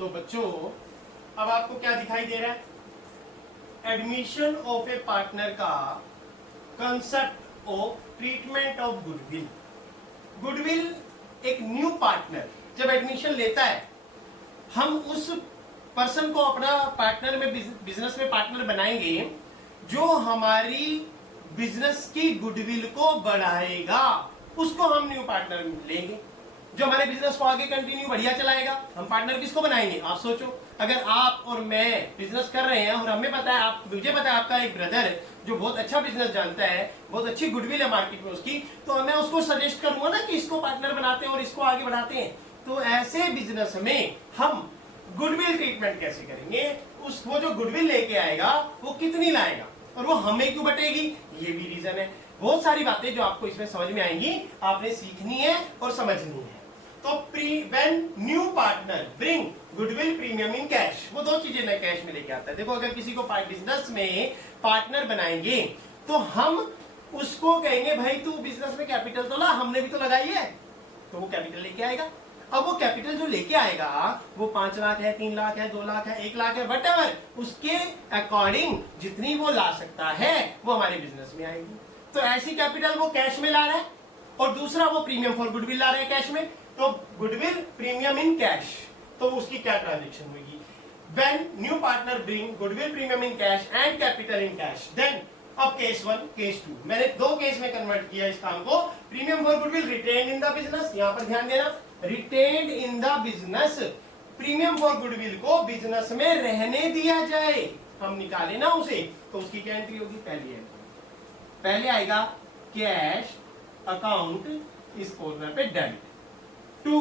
तो बच्चों अब आपको क्या दिखाई दे रहा है? एडमिशन ऑफ ए पार्टनर का concept of treatment of goodwill. Goodwill एक न्यू पार्टनर जब एडमिशन लेता है, हम उस पर्सन को अपना पार्टनर में बिजनेस में पार्टनर बनाएंगे जो हमारी बिजनेस की गुडविल को बढ़ाएगा, उसको हम न्यू पार्टनर लेंगे। जो हमारे बिजनेस को आगे कंटिन्यू बढ़िया चलाएगा, हम पार्टनर किसको बनाएंगे? आप सोचो, अगर आप और मैं बिजनेस कर रहे हैं और हमें पता है, मुझे पता है आपका एक ब्रदर जो बहुत अच्छा बिजनेस जानता है, बहुत अच्छी गुडविल है मार्केट में उसकी, तो मैं उसको सजेस्ट करूंगा ना कि इसको पार्टनर बनाते हैं और इसको आगे बढ़ाते हैं। तो ऐसे बिजनेस में हम गुडविल ट्रीटमेंट कैसे करेंगे? वो जो गुडविल लेके आएगा वो कितनी लाएगा और वो हमें क्यों बटेगी, ये भी रीजन है। बहुत सारी बातें जो आपको इसमें समझ में आएंगी, आपने सीखनी है और समझनी है। तो when new partner bring goodwill premium in cash, वो दो चीजें नए कैश में लेके आता है। देखो, अगर किसी को बिजनेस में पार्टनर बनाएंगे तो हम उसको कहेंगे भाई तू बिजनेस में कैपिटल तो ला, हमने भी तो लगाई है, तो वो कैपिटल लेके आएगा। अब वो कैपिटल जो लेके आएगा वो 5 लाख है, 3 लाख है, 2 लाख है, 1 लाख है, वटएवर, उसके अकॉर्डिंग जितनी वो ला सकता है वो हमारे बिजनेस में आएगी। तो ऐसी कैपिटल वो कैश में ला रहा है और दूसरा वो प्रीमियम फॉर गुडविल ला रहा है कैश में। तो गुडविल प्रीमियम इन कैश, तो उसकी क्या ट्रांजेक्शन होगी? When new partner bring goodwill premium in cash and capital in cash, then अब केस 1 केस 2, मैंने दो केस में कन्वर्ट किया इस काम को। Premium for goodwill retain in the business, यहां पर ध्यान देना, retain in the business, premium for goodwill को बिजनेस में रहने दिया जाए, हम निकाले ना उसे, तो उसकी क्या एंट्री होगी? पहली एंट्री, पहले आएगा कैश अकाउंट इस कॉर्नर पे debit to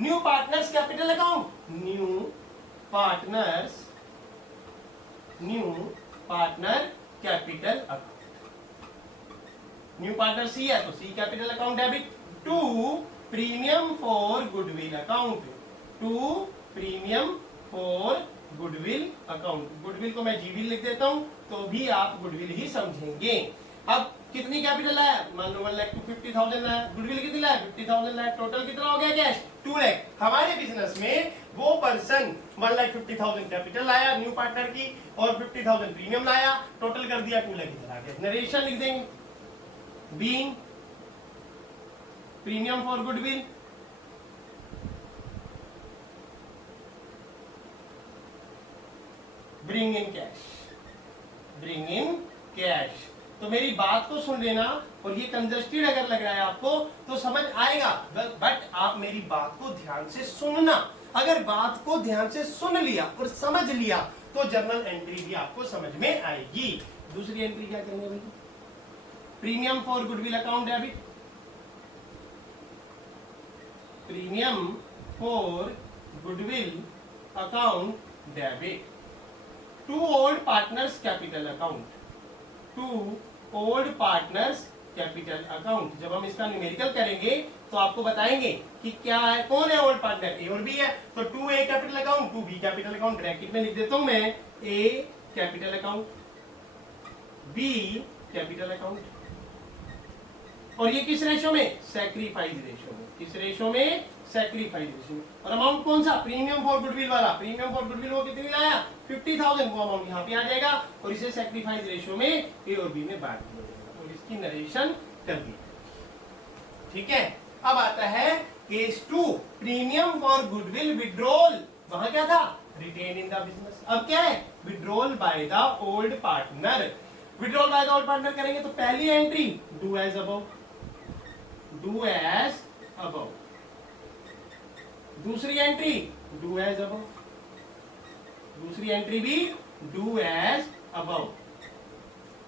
new partners capital account, new partner capital account, new partner C है तो C capital account debit to premium for goodwill account, to premium for goodwill account. Goodwill को मैं जीविल लिख देता हूं तो भी आप गुडविल ही समझेंगे। अब कितनी कैपिटल है? मान लो 1 लाख 50,000 है, गुडविल कितनी है? 50,000 है, टोटल कितना हो गया कैश? 2 लाख। हमारे बिजनेस में वो पर्सन 1,50,000 कैपिटल लाया न्यू पार्टनर की और 50,000 प्रीमियम लाया, टोटल कर दिया 2 लाख इधर आ गया। नरेशन लिख देंगे, being premium for goodwill bring in cash, bring in cash. तो मेरी बात को सुन लेना, और ये कंजस्टेड अगर लग रहा है आपको तो समझ आएगा, बट आप मेरी बात को ध्यान से सुनना। अगर बात को ध्यान से सुन लिया और समझ लिया तो जर्नल एंट्री भी आपको समझ में आएगी। दूसरी एंट्री क्या करेंगे भाई? Premium for goodwill account debit, premium for goodwill account debit to old partners capital account, to old partners capital account. जब हम इसका न्यूमेरिकल करेंगे तो आपको बताएंगे कि क्या है, कौन है ओल्ड पार्टनर, ए और बी है। तो 2A capital account, 2B capital account, bracket में लिख देता हूं मैं, A capital account, B capital account. और ये किस रेशो में? सैक्रिफाइस रेशो में। किस रेशो में? सैक्रिफाइस रेशो में। और अमाउंट कौन सा? प्रीमियम फॉर गुडविल वाला। प्रीमियम फॉर गुडविल वो कितनी लाया? 50,000, वो अमाउंट यहाँ पे आ जाएगा और इसे सैक्रिफाइस रेशो में ए और बी में बांट दिया जाएगा और इसकी नरेशन कर दी। ठीक है, अब आता है case 2, premium for goodwill withdrawal. वहां क्या था? Retain in the business. अब क्या है? Withdrawal by the old partner. Withdrawal by the old partner करेंगे तो पहली entry do as above, do as above. दूसरी एंट्री डू एज अबव, दूसरी एंट्री भी डू एज अबव।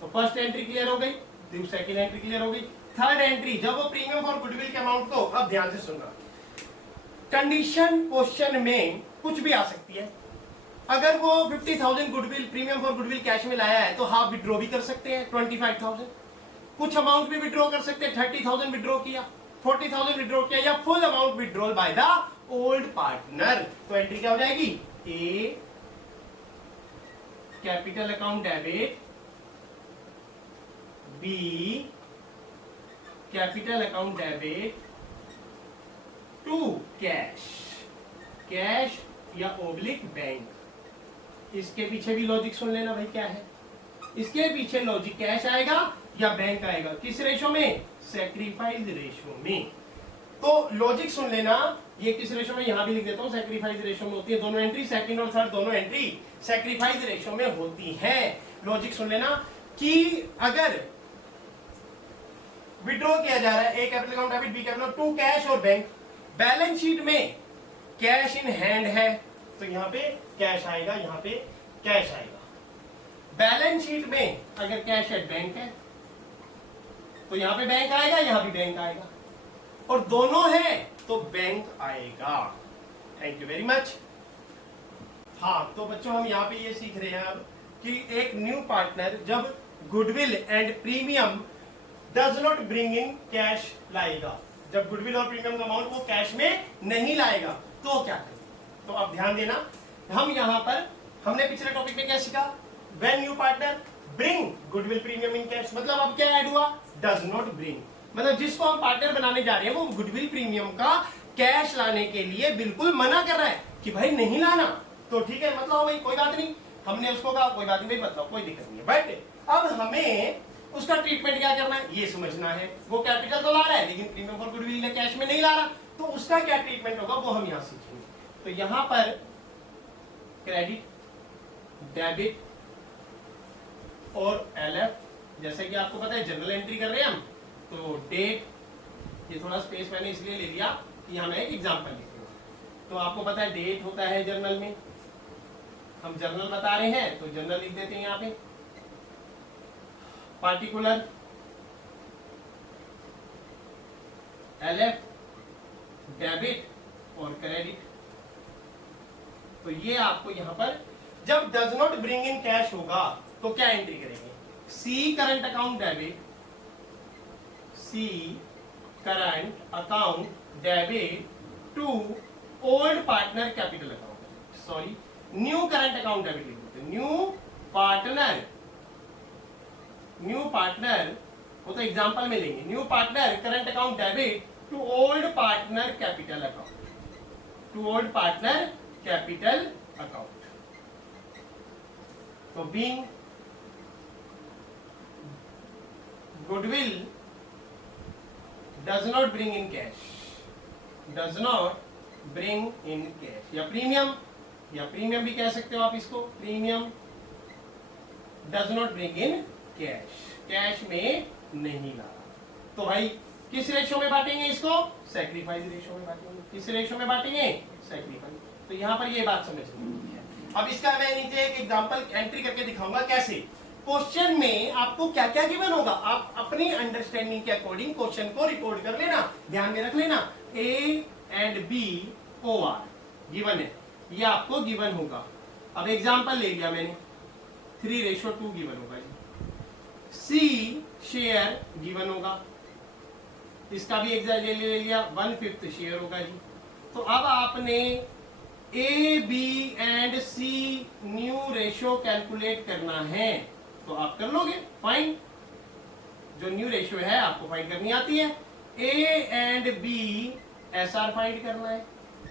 तो फर्स्ट एंट्री क्लियर हो गई, सेकंड एंट्री क्लियर हो गई। थर्ड एंट्री, जब वो प्रीमियम फॉर गुडविल के अमाउंट को, अब ध्यान से सुनना, कंडीशन क्वेश्चन में कुछ भी आ सकती है। अगर वो 50,000 goodwill premium for goodwill cash में लाया है तो हाफ विड्रॉ भी कर सकते हैं, 25,000। कुछ अमाउंट भी विड्रॉ कर सकते हैं, 30,000 विड्रॉ किया, 40,000 विड्रॉ किया, या full amount withdrawal by the old partner. तो एंट्री क्या हो जाएगी? A capital account debit, B capital account debit to cash, cash या ओब्लिक बैंक। इसके पीछे भी लॉजिक सुन लेना भाई क्या है। इसके पीछे लॉजिक कैश आएगा या बैंक आएगा, किस रेशो में, सैक्रिफाइस रेशो में। तो लॉजिक सुन लेना, ये किस रेशो में, यहां भी लिख देता हूं, सैक्रिफाइस रेशो में होती है। दोनों एंट्री, सेकंड और थर्ड दोनों एंट्री सैक्रिफाइस रेशो में होती है। लॉजिक सुन लेना कि अगर विड्रॉ किया जा रहा है, A capital account debit, B capital, to cash और बैंक, बैलेंस शीट में कैश इन हैंड है तो यहां पे कैश आएगा, यहां पे कैश आएगा। बैलेंस शीट में अगर कैश एट बैंक है तो यहां पे बैंक आएगा, यहां भी बैंक आएगा, और दोनों है तो बैंक आएगा। Thank you very much. हाँ, तो बच्चों हम यहाँ पे ये सीख रहे हैं अब कि एक न्यू पार्टनर जब goodwill and premium does not bring in cash लाएगा, जब गुडविल और प्रीमियम का अमाउंट वो कैश में नहीं लाएगा तो क्या करें। तो अब ध्यान देना, हम यहाँ पर हमने पिछले टॉपिक में क्या सीखा, when new partner bring goodwill premium in cash, मतलब अब क्या ऐड हुआ, डज नॉट ब्रिंग, मतलब जिसको हम पार्टनर बनाने जा रहे हैं वो गुडविल प्रीमियम का कैश लाने के लिए बिल्कुल मना कर रहा है कि भाई नहीं लाना। तो ठीक है, मतलब भाई कोई बात नहीं, हमने उसको कहा कोई बात नहीं भाई, मतलब कोई दिक्कत नहीं है, बट अब हमें उसका ट्रीटमेंट क्या करना है ये समझना है। वो कैपिटल तो ला रहा है लेकिन प्रीमियम फॉर गुडविल कैश में नहीं ला रहा, तो उसका क्या ट्रीटमेंट होगा वो हम यहां सीखेंगे। तो यहां पर क्रेडिट, डेबिट और एलएफ, जैसे कि आपको पता है जनरल एंट्री कर रहे हैं हम, तो डेट, ये थोड़ा स्पेस मैंने इसलिए ले लिया कि हमें एक एग्जांपल लिखूंगा। तो आपको पता है डेट होता है जर्नल में, हम जर्नल बता रहे हैं तो जर्नल लिख देते हैं यहाँ पे। पार्टिकुलर, एलएफ, डेबिट और क्रेडिट। तो ये आपको यहां पर जब does not bring in cash होगा तो क्या एंट्री करेंगे, C current account debit, C current account debit to old partner capital account, sorry new current account debit लिख देते, न्यू पार्टनर वो तो एग्जांपल में लेंगे, new partner current account debit to old partner capital account, to old partner capital account. तो being goodwill does not bring in cash, does not bring in cash, या premium भी कह सकते हो आप इसको, premium does not bring in cash, cash में नहीं ला रहा। तो भाई किस रेशो में बांटेंगे इसको, सैक्रिफाइस रेशो में बांटेंगे। किस रेशो में बांटेंगे, सैक्रिफाइस। तो यहां पर ये बात समझनी है। अब इसका मैं नीचे एक एग्जांपल एंट्री करके दिखाऊंगा कैसे। क्वेश्चन में आपको क्या क्या गिवन होगा, आप अपनी अंडरस्टैंडिंग के अकॉर्डिंग क्वेश्चन को रिपोर्ट कर लेना, ध्यान में रख लेना। A and B O R given है, ये आपको गिवन होगा। अब एग्जांपल ले लिया मैंने, 3:2 गिवन होगा जी। सी शेयर गिवन होगा, इसका भी एग्जाम्पल ले लिया, 1/5 शेयर होगा जी। तो अब आपने A B and C new ratio calculate करना है, तो आप कर लोगे फाइन। जो न्यू रेशो है आपको फाइंड करनी आती है। A and B S R find करना है।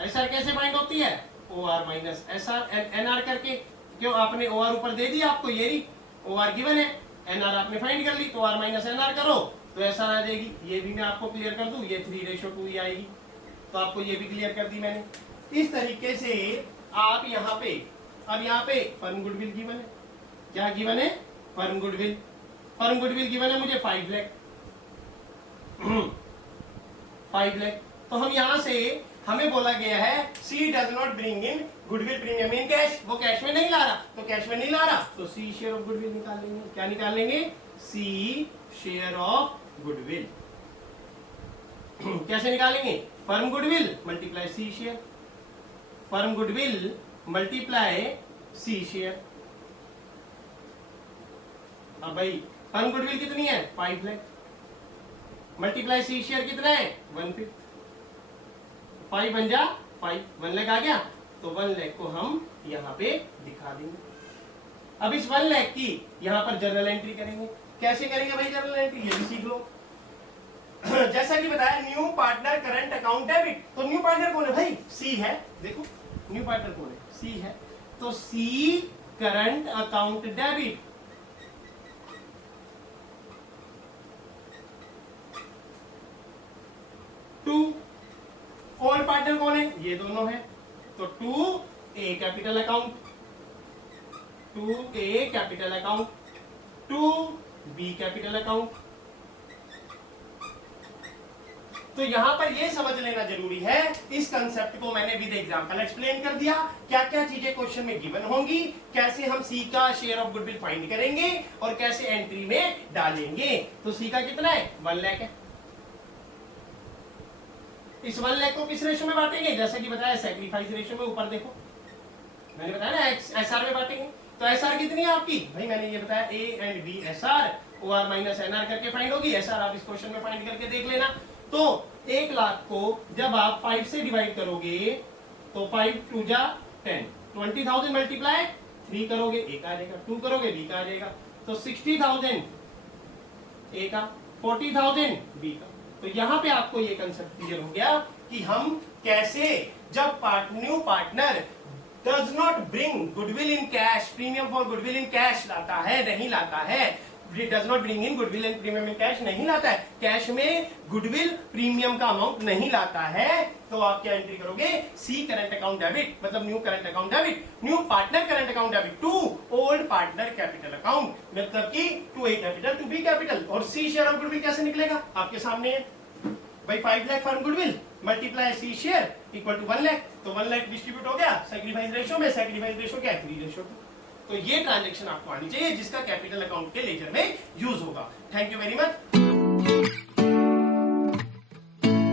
एस आर कैसे फाइंड होती है, O R minus S R N R करके। क्यों, आपने ओ आर ऊपर दे दिया आपको, ये रही ओ आर गिवन है, एन आर आपने फाइंड कर ली, तो आर माइनस एन आर करो तो ऐसा आ जाएगी। ये भी मैं आपको क्लियर कर दूं, ये 3:2 ही आएगी, तो आपको ये भी क्लियर कर दी मैंने। इस तरीके से आप यहाँ पे, अब यहाँ पे फर्म गुडविल गिवन है, क्या गिवन है, firm goodwill. Firm goodwill given है मुझे 5 लाख 5 लाख। तो हम यहाँ से, हमें बोला गया है C does not bring in goodwill premium in cash, वो कैश में नहीं ला रहा, तो कैश में नहीं ला रहा तो सी शेयर ऑफ गुडविल निकाल लेंगे। क्या निकाल लेंगे, सी शेयर ऑफ गुडविल। कैसे निकालेंगे, firm goodwill multiply C share, firm goodwill multiply C share. अब भाई फर्म गुडविल कितनी है, 5 लाख, मल्टीप्लाई सी शेयर कितना है, 1/5, 5 बन जा 5, 1 लाख आ गया, तो 1 लाख को हम यहाँ पे दिखा देंगे। अब इस 1 लाख की यहाँ पर जर्नल एंट्री करेंगे। कैसे करेंगे भाई जर्नल एंट्री, ये भी सीख लो। जैसा कि बताया new partner current account debit, तो न्यू पार्टनर कौन है भाई, सी है। देखो न्यू न्यू पार्टनर कौन है? सी है, तो C current account debit. To old partner कौन है? ये दोनों है, तो to A capital account, to A capital account, to B capital account. तो यहां पर यह समझ लेना जरूरी है, इस कंसेप्ट को मैंने विद एग्जांपल एक्सप्लेन कर दिया, क्या क्या चीजें क्वेश्चन में गिवन होंगी, कैसे हम सी का शेयर ऑफ गुडविल फाइंड करेंगे और कैसे एंट्री में डालेंगे। तो सी का कितना है? 1 लाख है। इस 1 लाख को किस रेशो में बांटेंगे? जैसे कि बताया सैक्रिफाइस रेशो में, ऊपर देखो मैंने बताया ना एसआर में बांटेंगे। तो एसआर कितनी है आपकी? भाई मैंने ये बताया A and B SR OR minus NR करके फाइंड होगी। एसआर आप इस क्वेश्चन में फाइंड करके देख लेना। तो 1 लाख को जब आप 5 से डिवाइड करोगे तो 5 टू जा 10, 20,000 मल्टीप्लाई 3 करोगे ए का आ जाएगा, 2 करोगे बी का आ जाएगा, तो 60,000 ए का, 40,000 बी का। तो यहां पे आपको ये कंसेप्ट क्लियर हो गया कि हम कैसे जब new partner does not bring goodwill in cash, premium for goodwill in cash लाता है, नहीं लाता है, does not bring in goodwill and premium in cash नहीं लाता है, कैश में गुडविल प्रीमियम का अमाउंट नहीं लाता है, तो आप क्या एंट्री करोगे? सी करंट अकाउंट डेबिट, मतलब new current account debit, new partner current account debit to old partner capital account, मतलब कि to A capital to B capital. और सी शेयर ऑफ गुडविल कैसे निकलेगा? आपके सामने है भाई, 5 lakh for goodwill multiply C share equal to 1 lakh, तो 1 लाख डिस्ट्रीब्यूट हो गया सैक्रिफाइस रेशो में, सैक्रिफाइस रेशो क्या है? 3:2। तो ये ट्रांजैक्शन आपको आनी चाहिए जिसका कैपिटल अकाउंट के लेजर में यूज होगा। Thank you very much.